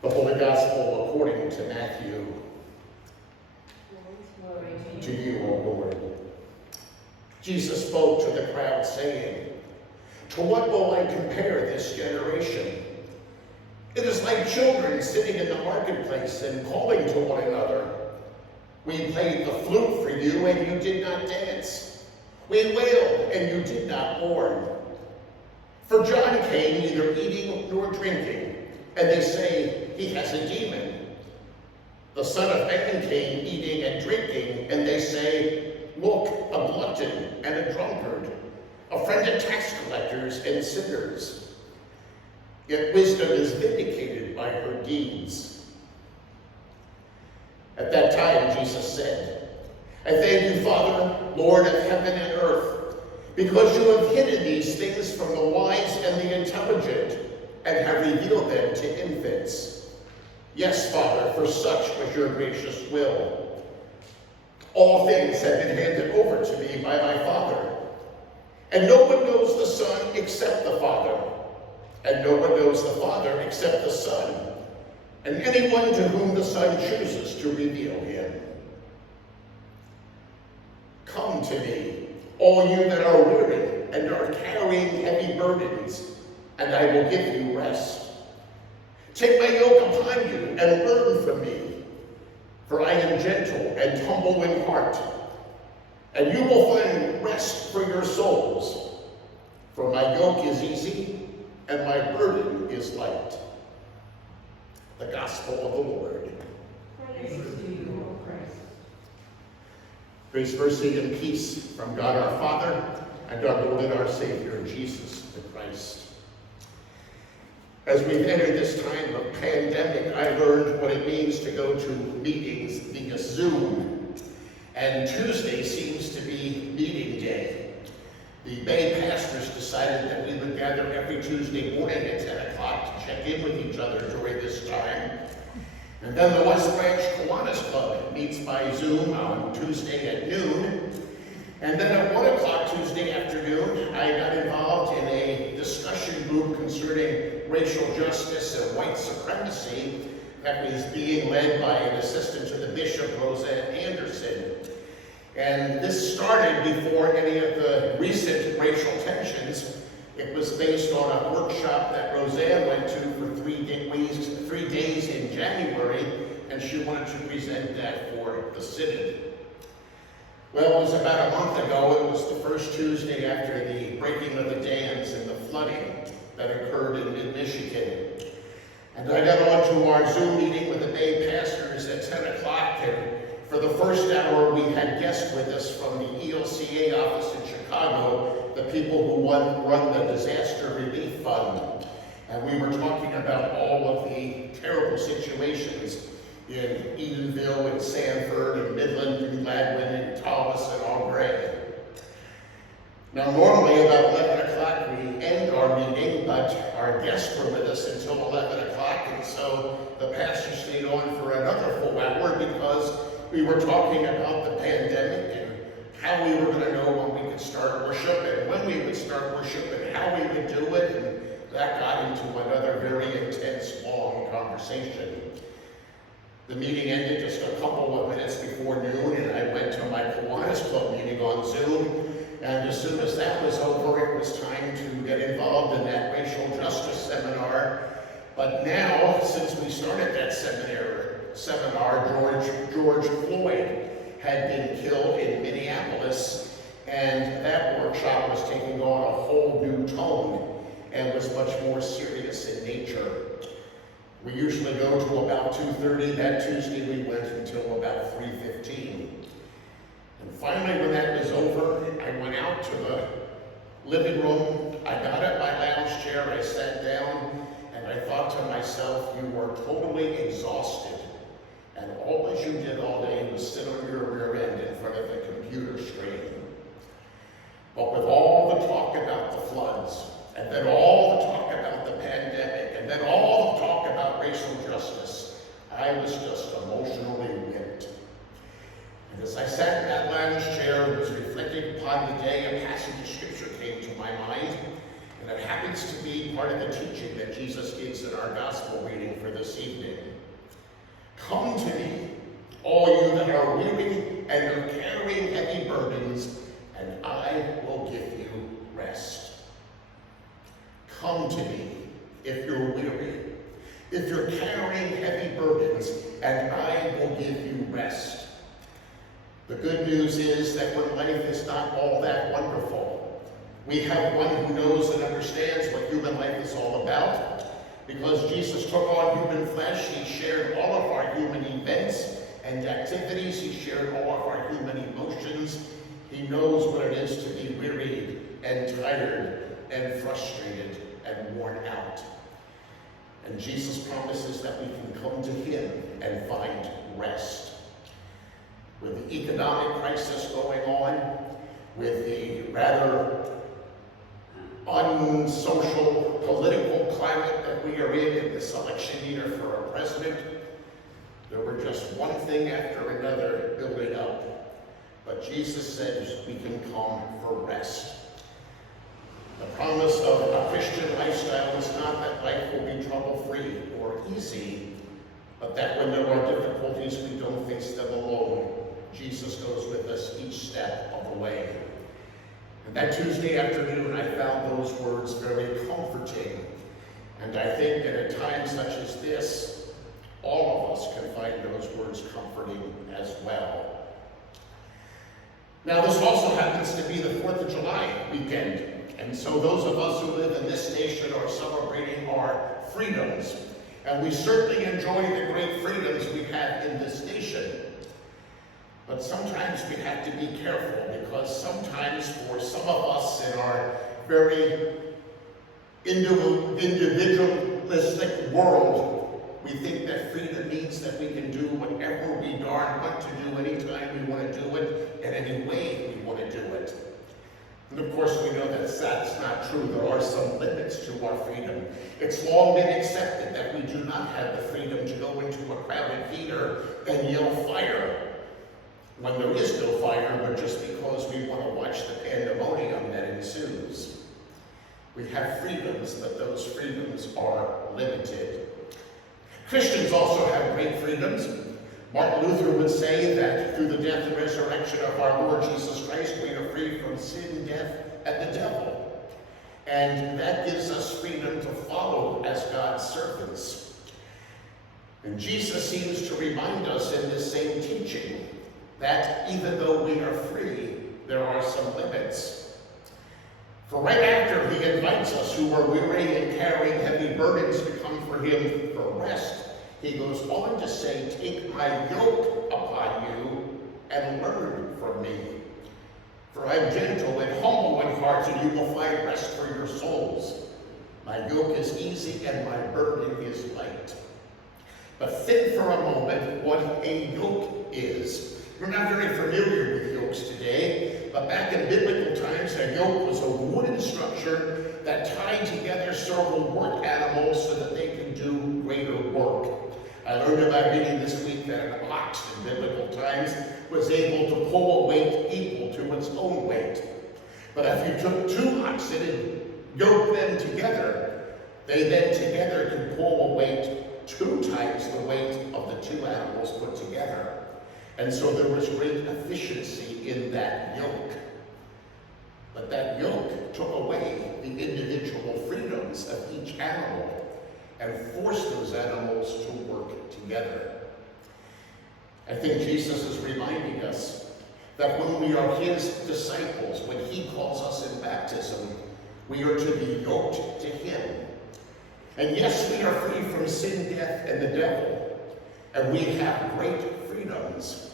The Holy Gospel according to Matthew. Glory To you, O Lord. Jesus spoke to the crowd, saying, "To what will I compare this generation? It is like children sitting in the marketplace and calling to one another. We played the flute for you, and you did not dance. We wailed, and you did not mourn. For John came neither eating nor drinking, and they say he has a demon. The Son of Man came eating and drinking, and they say, look, a glutton and a drunkard, a friend of tax collectors and sinners. Yet wisdom is vindicated by her deeds." At that time, Jesus said, "I thank you, Father, Lord of heaven and earth, because you have hidden these things from the wise and the intelligent, and have revealed them to infants. Yes, Father, for such was your gracious will. All things have been handed over to me by my Father, and no one knows the Son except the Father, and no one knows the Father except the Son, and anyone to whom the Son chooses to reveal him. Come to me, all you that are weary and are carrying heavy burdens, and I will give you rest. Take my yoke upon you and learn from me, for I am gentle and humble in heart, and you will find rest for your souls. For my yoke is easy and my burden is light." The Gospel of the Lord. Praise to you, O Christ. Grace, mercy, and peace from God our Father and our Lord and our Savior, Jesus the Christ. As we've entered this time of pandemic, I learned what it means to go to meetings via Zoom. And Tuesday seems to be meeting day. The Bay pastors decided that we would gather every Tuesday morning at 10 o'clock to check in with each other during this time. And then the West Branch Kiwanis Club meets by Zoom on Tuesday at noon. And then at 1 o'clock Tuesday afternoon, I got involved in a discussion group concerning racial justice and white supremacy that was being led by an assistant to the bishop, Roseanne Anderson. And this started before any of the recent racial tensions. It was based on a workshop that Roseanne went to for 3 days in January, and she wanted to present that for the synod. Well, it was about a month ago. It was the first Tuesday after the breaking of the dams and the flooding that occurred in mid-Michigan. And I got on to our Zoom meeting with the Bay pastors at 10 o'clock, and for the first hour we had guests with us from the ELCA office in Chicago, the people who run the Disaster Relief Fund. And we were talking about all of the terrible situations in Edenville and Sanford and Midland and Gladwin and Talbot and Albray. Now normally about 11 o'clock we end our meeting, but our guests were with us until 11 o'clock, and so the pastor stayed on for another full hour because we were talking about the pandemic and how we were going to know when we could start worship and when we would start worship and how we would do it, and that got into another very intense, long conversation. The meeting ended just a couple of minutes before noon, and I went to my Kiwanis Club meeting on Zoom. And as soon as that was over, it was time to get involved in that racial justice seminar. But now, since we started that seminar, George Floyd had been killed in Minneapolis, and that workshop was taking on a whole new tone and was much more serious in nature. We usually go to about 2:30. That Tuesday we went until about 3:15. And finally, when that was over, I went out to the living room. I got at my lounge chair, I sat down, and I thought to myself, you were totally exhausted. And all that you did all day was sit on your rear end in front of the computer screen. But with all the talk about the floods, and then all the talk about the pandemic, and then all the talk about racial justice, I was just emotionally whipped. And as I sat in that lounge chair and was reflecting upon the day, a passage of scripture came to my mind, and it happens to be part of the teaching that Jesus gives in our gospel reading for this evening. Come to me, all you that are weary and are carrying heavy burdens, and I will give you rest. Come to me if you're weary, if you're carrying heavy burdens, and I will give you rest. The good news is that when life is not all that wonderful, we have one who knows and understands what human life is all about. Because Jesus took on human flesh, he shared all of our human events and activities. He shared all of our human emotions. He knows what it is to be wearied and tired and frustrated and worn out. And Jesus promises that we can come to him and find rest. With the economic crisis going on, with the rather unsocial political climate that we are in this election year for a president, there were just one thing after another building up. But Jesus says we can come for rest. The promise of a Christian lifestyle is not that life will be trouble-free or easy, but that when there are difficulties, we don't face them alone. Jesus goes with us each step of the way. And that Tuesday afternoon, I found those words very comforting. And I think that at times such as this, all of us can find those words comforting as well. Now, this also happens to be the 4th of July weekend. And so those of us who live in this nation are celebrating our freedoms. And we certainly enjoy the great freedoms we have in this nation. But sometimes we have to be careful, because sometimes for some of us in our very individualistic world, we think that freedom means that we can do whatever we darn want to do anytime we want to do it, in any way we want to do it. And of course we know that that's not true. There are some limits to our freedom. It's long been accepted that we do not have the freedom to go into a crowded theater and yell fire when there is no fire, but just because we want to watch the pandemonium that ensues. We have freedoms, but those freedoms are limited. Christians also have great freedoms. Martin Luther would say that through the death and resurrection of our Lord Jesus Christ, we are free from sin, death, and the devil. And that gives us freedom to follow as God's servants. And Jesus seems to remind us in this same teaching that even though we are free, there are some limits. For right after he invites us who are weary and carrying heavy burdens to come for him for rest, he goes on to say, "Take my yoke upon you and learn from me. For I am gentle and humble in heart, and you will find rest for your souls. My yoke is easy and my burden is light." But think for a moment what a yoke is. We're not very familiar with yokes today, but back in biblical times, a yoke was a wooden structure that tied together several work animals so that they could do greater work. I learned in my reading this week that an ox in biblical times was able to pull a weight equal to its own weight. But if you took two oxen and yoked them together, they then together could pull a weight 2 times the weight of the two animals put together. And so there was great efficiency in that yoke. But that yoke took away the individual freedoms of each animal and forced those animals to work together. I think Jesus is reminding us that when we are his disciples, when he calls us in baptism, we are to be yoked to him. And yes, we are free from sin, death, and the devil, and we have great freedoms.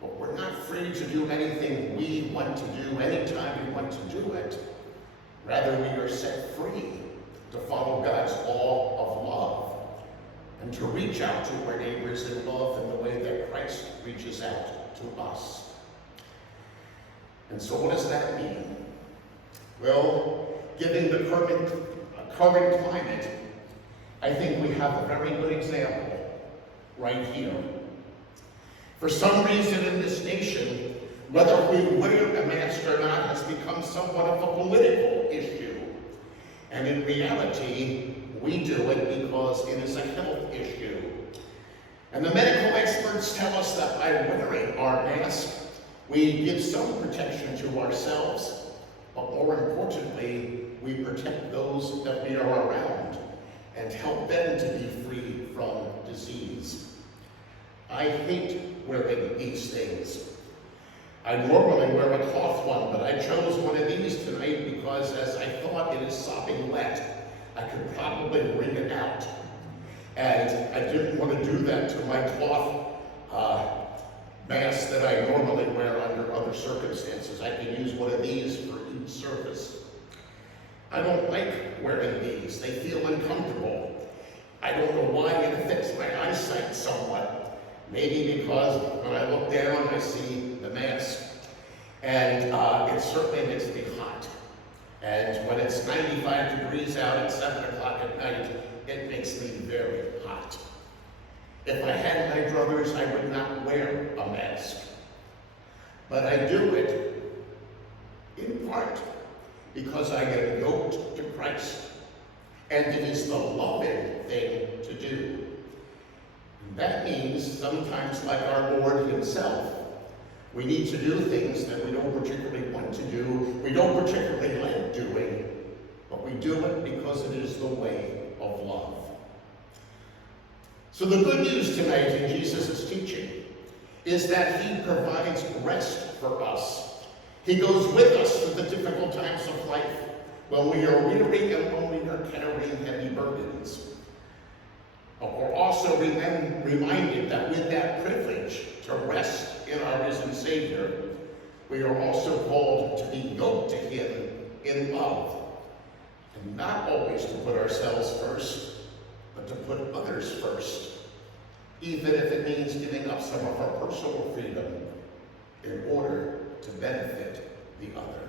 But we're not free to do anything we want to do anytime we want to do it. Rather, we are set free to follow God's law of love and to reach out to our neighbors in love in the way that Christ reaches out to us. And so what does that mean? Well, given the current climate, I think we have a very good example right here. For some reason in this nation, whether we wear a mask or not has become somewhat of a political issue. And in reality, we do it because it is a health issue. And the medical experts tell us that by wearing our mask, we give some protection to ourselves, but more importantly, we protect those that we are around and help them to be free from disease. I hate wearing these things. I normally wear a cloth one, but I chose one of these tonight because as I thought it is sopping wet, I could probably wring it out. And I didn't want to do that to my cloth mask that I normally wear under other circumstances. I can use one of these for each service. I don't like wearing these. They feel uncomfortable. I don't know why it affects my eyesight somewhat. Maybe because when I look down, I see the mask. And it certainly makes me hot. And when it's 95 degrees out at 7 o'clock at night, it makes me very hot. If I had my druthers, I would not wear a mask. But I do it in part because I am yoked to Christ, and it is the loving thing to do. And that means sometimes, like our Lord himself, we need to do things that we don't particularly want to do, we don't particularly like doing, but we do it because it is the way of love. So the good news tonight in Jesus' teaching is that he provides rest for us. He goes with us through the difficult times of life, when we are weary and when we are carrying heavy burdens. But we're also reminded that with that privilege to rest in our risen Savior, we are also called to be yoked to him in love, and not always to put ourselves first, but to put others first, even if it means giving up some of our personal freedom in order to benefit the other.